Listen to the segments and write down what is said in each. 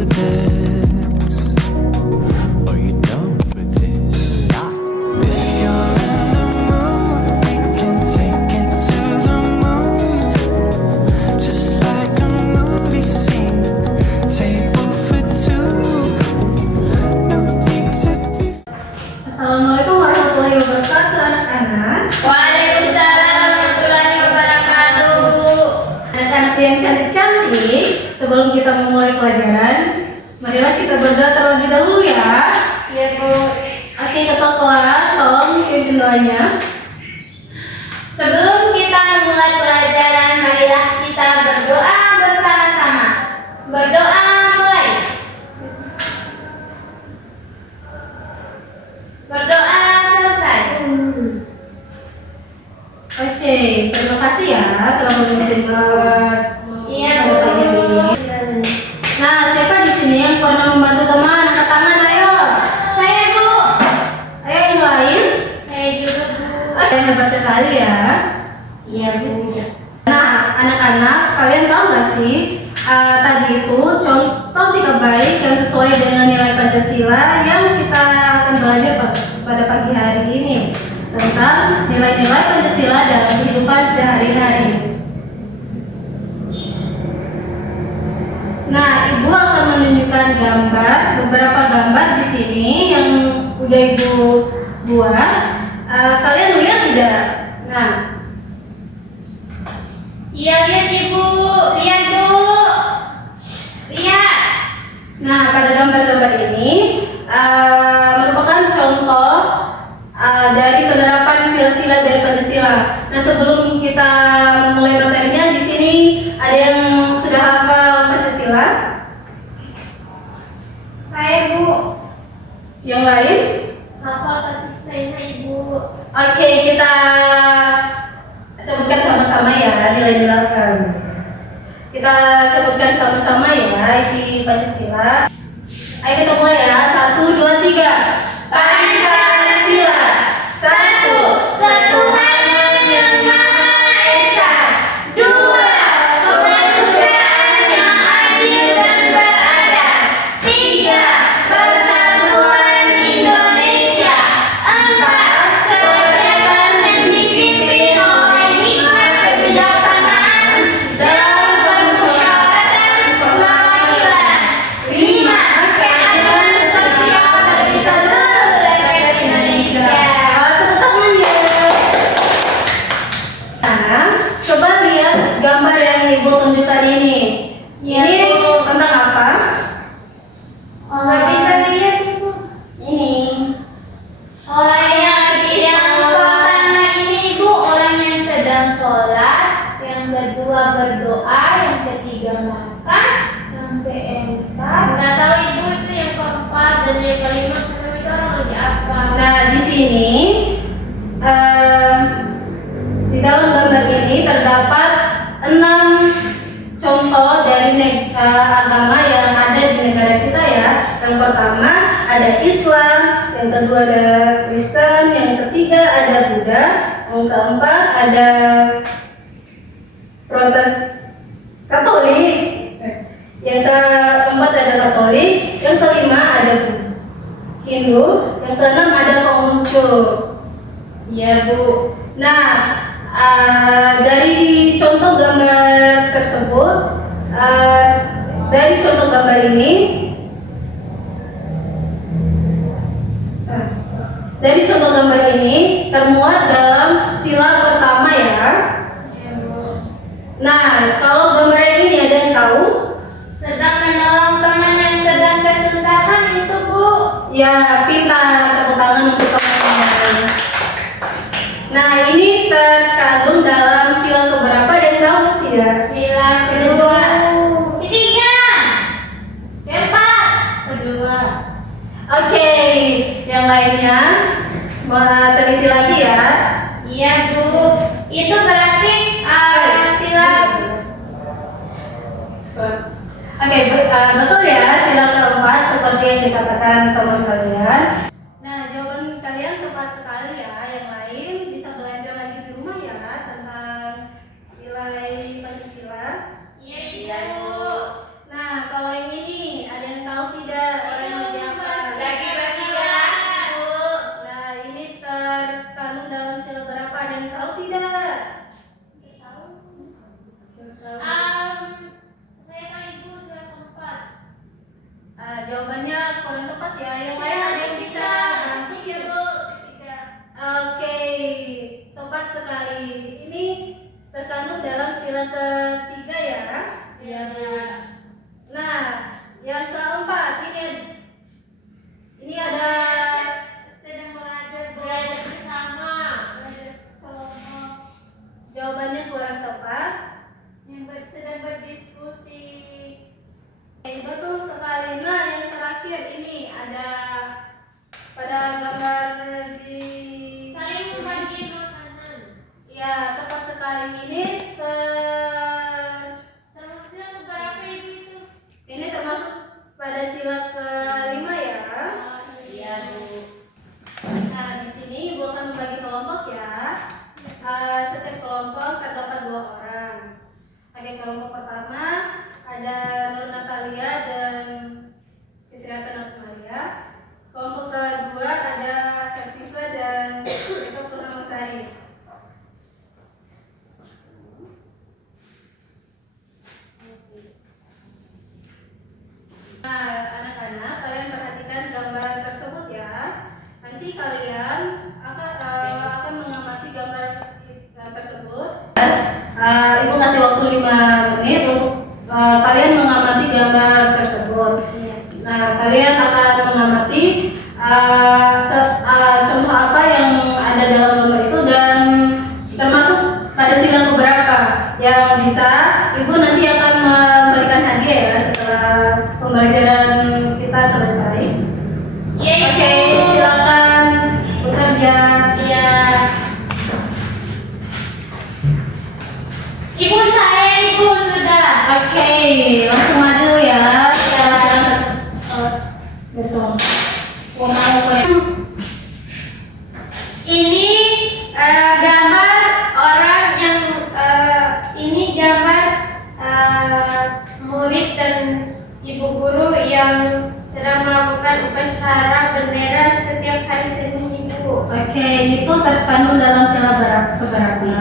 for this? Are you down for this? If you're in the mood, we can take it to the moon. Just like a movie scene, table for two. No need to be. Assalamualaikum warahmatullahi wabarakatuh anak-anak. Waalaikumsalam warahmatullahi wabarakatuh. Anak-anak yang cantik-cantik, sebelum kita memulai pelajaran, marilah kita berdoa terlebih dahulu ya. Iya Bu. Oke, ketua kelas, tolong pimpin doanya. Sebelum kita memulai pelajaran, marilah kita berdoa bersama-sama. Berdoa mulai. Berdoa selesai. Oke, terima kasih ya telah memimpin Iya pada pagi ini. Bu. Nah, siapa di sini yang pernah membantu teman? Angkat tangan, ayo. Saya Bu. Ayo yang lain. Saya juga Bu. Kalian hebat sekali ya. Iya Bu. Nah, anak-anak, kalian tahu nggak sih tadi itu contoh sikap baik yang sesuai dengan nilai Pancasila yang kita akan belajar pada pagi hari ini tentang nilai-nilai Pancasila dalam kehidupan sehari-hari. Nah, Ibu akan menunjukkan beberapa gambar di sini yang udah Ibu buat. Kalian lihat tidak? Nah, Iya lihat Ibu. Lihat Bu. Lihat. Nah, pada gambar-gambar ini merupakan contoh dari penerapan sila-sila dari Pancasila. Nah, sebelum kita memulai materinya, di sini ada yang sudah hafal Pancasila? Saya Bu. Yang lain? Hafal tapi saya Ibu. Oke, kita sebutkan sama-sama ya nilai-nilai. Kita sebutkan sama-sama ya isi Pancasila. Ayo kita mulai ya. 1, 2, 3. Pancasila. 1. Ketuhanan yang Maha Esa. 2. Kemanusiaan yang adil dan beradab. 3. Persatuan Indonesia. 4. Kerakyatan yang dipimpin oleh hikmat kebijaksanaan dalam permusyawaratan perwakilan. 5. Keadilan sosial bagi seluruh rakyat Indonesia. Tepuk tangan ya. Nah, coba lihat gambar yang Ibu tunjukkan ini. Iya, Ini Bu. tentang apa? Nggak bisa lihat Ibu. Ini. Orang yang pertama ini Ibu orang yang sedang sholat, yang kedua berdoa, yang ketiga makan, yang keempat nggak tahu Ibu itu yang keempat dan yang kelima karena itu orang lagi apa? Nah, di sini di dalam gambar ini terdapat 6 contoh dari agama yang ada di negara kita ya. Yang pertama ada Islam, yang kedua ada Kristen, yang ketiga ada Buddha, yang keempat ada Katolik, yang keempat ada Katolik, yang kelima ada Hindu, yang keenam ada Konghucu. Iya Bu. Nah, dari contoh gambar tersebut, dari contoh gambar ini, termuat dalam sila pertama ya. Iya Bu. Nah, kalau gambar ini ada yang tahu? Sedang menolong teman yang sedang kesusahan itu Bu. Ya, pintar. Tepuk tangan untuk teman-teman. Nah, ini terkandung dalam sila keberapa dan tahu tidak? Sila kedua. Ketiga. Keempat. Kedua. Oke, yang lainnya teliti lagi ya. Iya Bu. Itu berarti sila. Oke, betul ya sila keempat seperti yang dikatakan teman kalian. Nah, jawaban kalian tepat sekali ya. Yang lain bisa belajar lagi di rumah ya tentang nilai Pancasila. Iya Bu. Nah, kalau yang ini ada yang jawabannya kurang tepat ya. Yang lain ada yang bisa? Tiga, Bu. Tiga. Oke, tepat sekali. Ini terkandung dalam sila ketiga ya. Iya. Nah, yang keempat ini ada Sedang belajar bersama. Belajar kelompok. jawabannya kurang tepat. Sedang berdiskusi. Betul sekali. Nah, yang terakhir ini ada pada gambar di Saling membagi makanan. ya, tepat sekali. Ini Termasuknya beberapa ibu itu. ini termasuk pada sila kelima ya. Iya, Bu. Nah, di sini ibu akan membagi kelompok ya. Setiap kelompok terdapat 2 orang. Oke, kelompok pertama ada Nur Natalia dan Fitriata Natalia. Kelompok kedua ada Herfisa dan Eka Purnamasari. Nah, anak-anak, kalian perhatikan gambar tersebut ya. Nanti kalian akan mengamati gambar tersebut. Ibu kasih waktu 5 menit untuk kalian mengamati gambar tersebut. Nah, kalian akan mengamati contoh apa yang ada dalam gambar itu dan termasuk pada sila keberapa yang bisa. Ibu nanti akan memberikan hadiah ya setelah pembelajaran kita selesai. Iya, Ibu. Oke, silakan bekerja. Iya. Ibu saya, Ibu sudah. Oke, langsung maju ya. Betul. Ini gambar orang yang ini gambar murid dan ibu guru yang sedang melakukan upacara bendera setiap hari Senin, Ibu. Oke, itu terkandung dalam sila keberapa?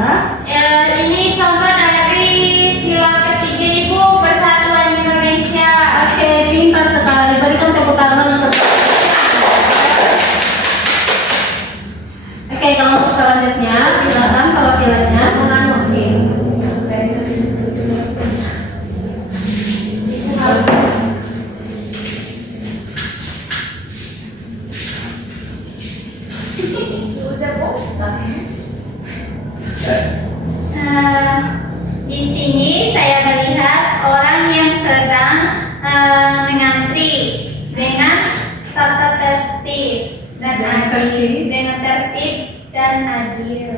Ini contoh dari sila ketiga, Ibu, Persatuan Indonesia. Oke, pintar sekali. Berikan tepuk tangan untuk. Oke, kalau selanjutnya silakan perwakilannya mengambil. Udah, Bu? Di sini saya melihat orang yang sedang mengantri dengan tata tertib dan adil, dengan tertib dan adil.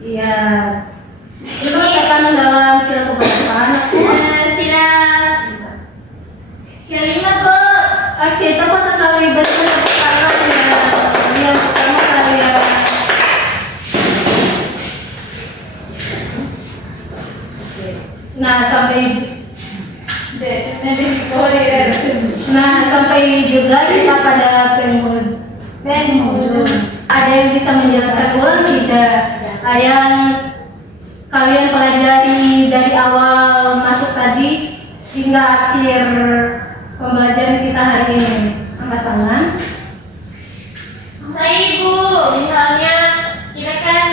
Iya. Itu terkandung dalam sila keberapa? Sila kelima, Bu. Oke, tepat sekali. Berikan tepuk tangan ya. Yang pertama kalian. Sampai juga kita pada penghujung. Ada yang bisa menjelaskan ulang tidak? Yang kalian pelajari dari awal masuk tadi hingga akhir pembelajaran kita hari ini. Angkat tangan. Saya, Ibu, misalnya kita kan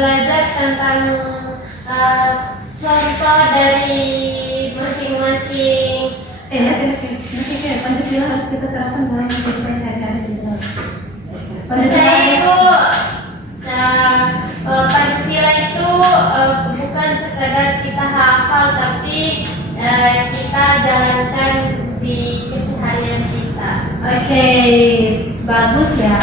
belajar tentang contoh dari masing-masing. Nanti Pancasila harus kita terapkan dalam kehidupan sehari-hari kita. Saya, Ibu, Pancasila itu bukan sekadar kita hafal, tapi kita jalankan di keseharian kita. Oke, bagus ya.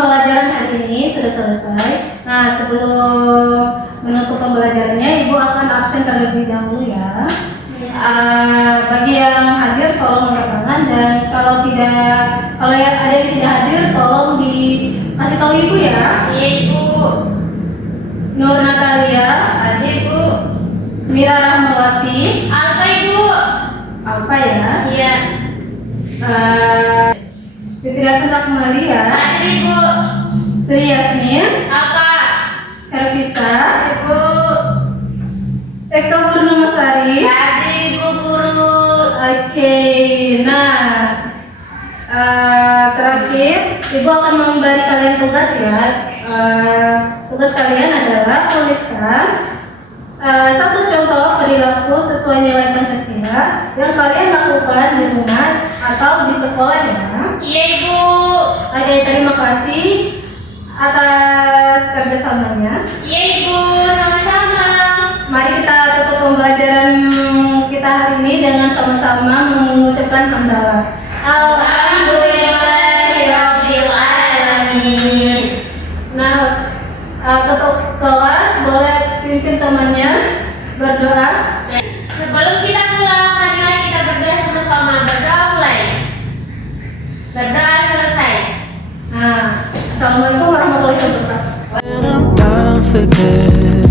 Pembelajaran hari ini sudah selesai. Nah, sebelum menutup pembelajarannya, Ibu akan absen terlebih dahulu ya. Bagi yang hadir tolong angkat tangan, dan kalau yang ada yang tidak hadir tolong dikasih tahu Ibu ya. Iya, Ibu. Nur Natalia, Hadir, Bu. Mira Rahmawati, Apa, Ibu? apa ya? Iya. Fitriatun Akmalia, Hadir, Ibu. Sri Yasmin, Apa? Herfisa, Ibu. Eka Purnamasari. Hadir, Bu Guru. Oke, nah Terakhir, Ibu akan memberi kalian tugas ya. Tugas kalian adalah tuliskan satu contoh perilaku sesuai nilai Pancasila yang kalian lakukan di rumah atau di sekolah ya. Iya Ibu. Oke, terima kasih atas kerjasamanya. Iya Ibu, sama-sama. Mari kita tutup pembelajaran kita hari ini dengan sama-sama mengucapkan hamdalah. Alhamdulillahirabbil alamin. Nah, ketua kelas boleh pimpin temannya berdoa. Sebelum kita pulang, marilah kita berdoa sama-sama. Berdoa mulai. Berdoa selesai. Nah, assalamualaikum warahmatullahi wabarakatuh. And I'm down for this.